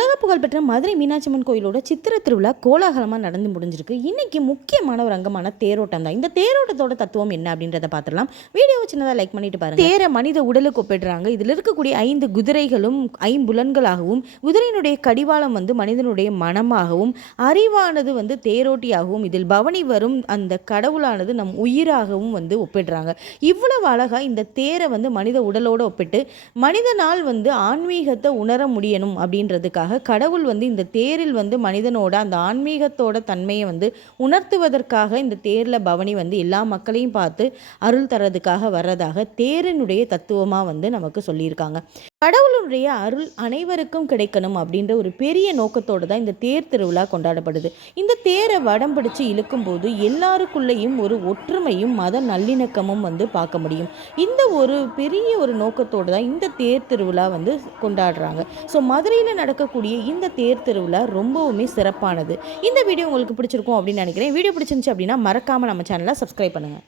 உலக புகழ்பெற்ற மதுரை மீனாட்சி அம்மன் கோயிலோட சித்திரை திருவிழா கோலாகலமாக நடந்து முடிஞ்சிருக்கு. இன்னைக்கு முக்கியமான ஒரு அங்கமான தேரோட்டம் தான். இந்த தேரோட்டத்தோட தத்துவம் என்ன அப்படின்றத பார்த்துடலாம். வீடியோவை சின்னதாக லைக் பண்ணிட்டு பாருங்க. தேரை மனித உடலுக்கு ஒப்பிடுறாங்க. இதில் இருக்கக்கூடிய 5 குதிரைகளும் ஐம்புலன்களாகவும், குதிரையினுடைய கடிவாளம் மனிதனுடைய மனமாகவும், அறிவானது தேரோட்டியாகவும், இதில் பவனி வரும் அந்த கடவுளானது நம் உயிராகவும் ஒப்பிடுறாங்க. இவ்வளவு அழகா இந்த தேரை மனித உடலோடு ஒப்பிட்டு மனிதனால் ஆன்மீகத்தை உணர முடியணும் அப்படின்றதுக்காக கடவுள் இந்த தேரில் மனிதனோட அந்த ஆன்மீகத்தோட தன்மையை உணர்த்துவதற்காக இந்த தேரில் பவனி எல்லா மக்களையும் பார்த்து அருள் தரதுக்காக வர்றதாக தேரினுடைய தத்துவமாக நமக்கு சொல்லியிருக்காங்க. கடவுளுடைய அருள் அனைவருக்கும் கிடைக்கணும் அப்படின்ற ஒரு பெரிய நோக்கத்தோடு தான் இந்த தேர் திருவிழா கொண்டாடப்படுது. இந்த தேரை வடம் பிடிச்சு இழுக்கும் போது எல்லாருக்குள்ளேயும் ஒரு ஒற்றுமையும் மத நல்லிணக்கமும் பார்க்க முடியும். இந்த ஒரு பெரிய ஒரு நோக்கத்தோடு தான் இந்த தேர் திருவிழா கொண்டாடுறாங்க. ஸோ மதுரையில் நடக்கக்கூடிய இந்த தேர் திருவிழா ரொம்பவுமே சிறப்பானது. இந்த வீடியோ உங்களுக்கு பிடிச்சிருக்கும் அப்படின்னு நினைக்கிறேன். வீடியோ பிடிச்சிருந்துச்சு அப்படின்னா மறக்காமல் நம்ம சேனலை சப்ஸ்கிரைப் பண்ணுங்கள்.